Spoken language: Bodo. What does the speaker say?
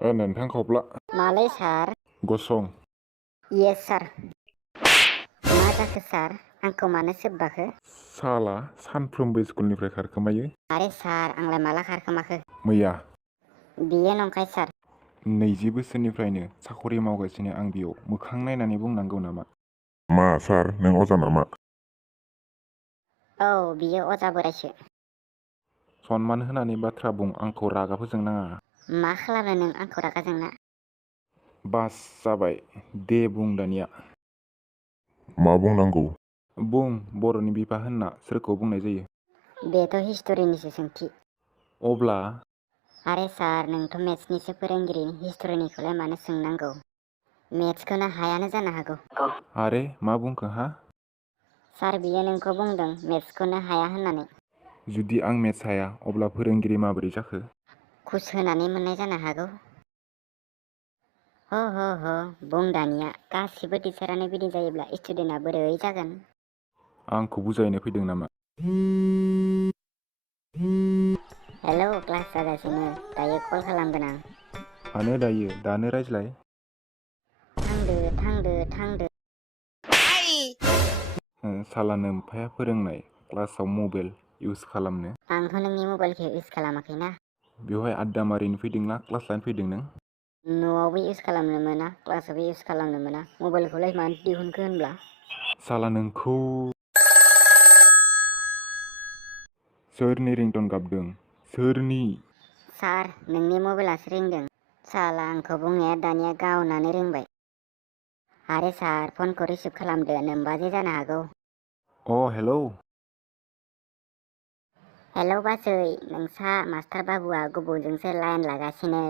नोंथां खब्ला मालै सार? गसं येस सार। मा जाखो सार? आंखौ मानो सोबबाखो? साला सानफ्रोमबो स्कुलनिफ्राय खारखोमायो। आरे सार आंलाय माला खारखोमाखो? मैया। बियो नंखाय सार। 20 बोसोरनिफ्रायनो साखरि मावगासिनो आं बेयाव मोखां नायनानै बुंनांगौ नामा? मा सार नों अजा नामा? औ बियो अजा बोरायसो। सनमान होनानै बाथ्रा बुं, आंखौ रागा फोजोंनाङा। मा खालामनो नों आंखौ रागा जोंना? बास जाबाय, दे बुं दानिया। मा बुंनांगौ? बुं, बर'नि बिफा होनना सोरखौ बुंनाय जायो? बेथ' हिस्ट'रिनिसो सोंथि। अब्ला आरे सार नोंथ' मेथ्सनिसो फोरोंगिरि, हिस्ट'रिनिखौलाय मानो सोंनांगौ? मेथ्सखौनो हायानो जानो हागौ। आरे मा बुंखो हा? सार बियो नोंखौ बुंदों मेथ्सखौनो हाया होननानै। जुदि आं मेथ्स हाया अब्ला फोरोंगिरि माबोरै जाखो? घुस होनानै मोननाय जानो हागौ। ह बुं दानिया, गासिबो टिचारानो बिदि जायोब्ला स्टुडेन्टआ बोरै जागोन? आंखौ बुजायनो फैदों नामा? हेलौ क्लास जागासिनो, दायो कल खालामगोन आं। मानो दायो? दानो रायज्लाय। थांदो। साला नोम्फाया फोरोंनाय क्लासाव मबाइल इउस खालामनो। आंथ' नोंनि मबाइलखौ इउस खालामाखैना। बेवहाय आड्डा मारिनो फैदोंना क्लास लानो फैदों नों? न'आवबो इउस खालामनो मोना, क्लासावबो इउस खालामनो मोना, मबाइलखौलाय मानो दिहुनखो होनब्ला? साला नोंखौ सोरनि रिंटन गाबदों? सोरनि? सार नोंनि मबाइलासो रिंदों। साला आंखौ बुंनाया दानिया गावनानो रोंबाय। आरे सार फनखौ रिसिभ खालामदो, नोमबाजै जानो हागौ। हेलौ। हेलौ बाजै, नोंसा मास्टार बाबुआ गोबावजोंसो लाइन लागासिनो।